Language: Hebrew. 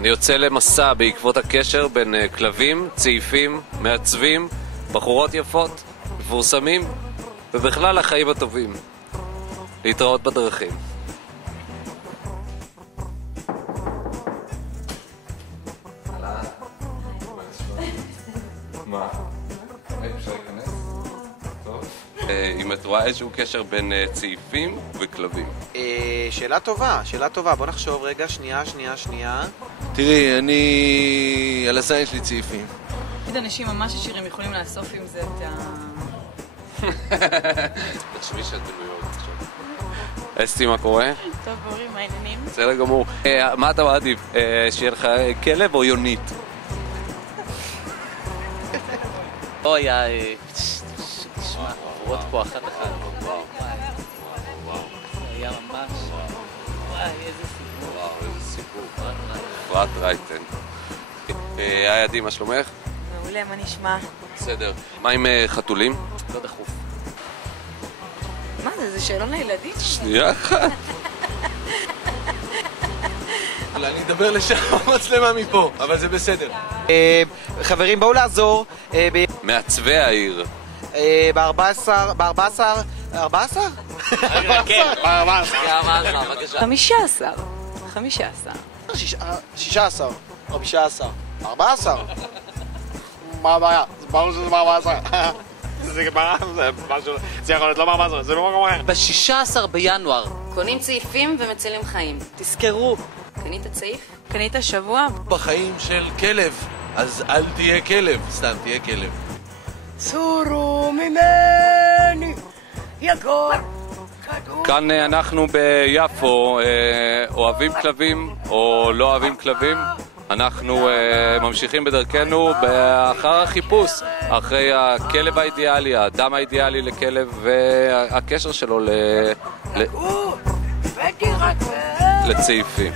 אני יוצא למסע בעקבות הקשר בין כלבים, צעיפים, מעצבים, בחורות יפות, מפורסמים, ובכלל החיים הטובים. להתראות בדרכים. מה? אפשר להיכנס? טוב. אם את רואה איזשהו קשר בין צעיפים וכלבים. שאלה טובה. בוא נחשוב רגע, שנייה. תראי, אני... על הזין שלי צעיפים. אנשים ממש עשירים יכולים לאסוף עם זה את ה... תחשבי שאת דמויות עכשיו. אסתי, מה קורה? טוב, אורי, מה העניינים? בסדר גמור. מה אתה מעדיף? שיהיה לך כלב או יונית? אוי, תשמע, עברות פה אחת. היה ממש... וואי, איזה סיפור. אפרת רייטן. היי עדי, מה שלומך? מעולה, מה נשמע? בסדר. מה עם חתולים? לא דחוף. מה זה? זה שאלון לילדים? שנייה אחת. אני אדבר לשם המצלמה מפה, אבל זה בסדר. חברים, בואו לעזור. מעצבי העיר. ב-14? 15. 16 או 15. 14? מה הבעיה? זה ברור שזה 14. זה יכול להיות לא 14, זה לא מה ב-16 בינואר. קונים צעיפים ומצילים חיים. תזכרו. קנית צעיף? קנית שבוע? בחיים של כלב, אז אל תהיה כלב, סתם תהיה כלב. סורו ממני, יגור. כאן אנחנו ביפו, אוהבים כלבים או לא אוהבים כלבים. אנחנו ממשיכים בדרכנו אחר החיפוש, אחרי הכלב האידיאלי, האדם האידיאלי לכלב והקשר שלו לצעיפים.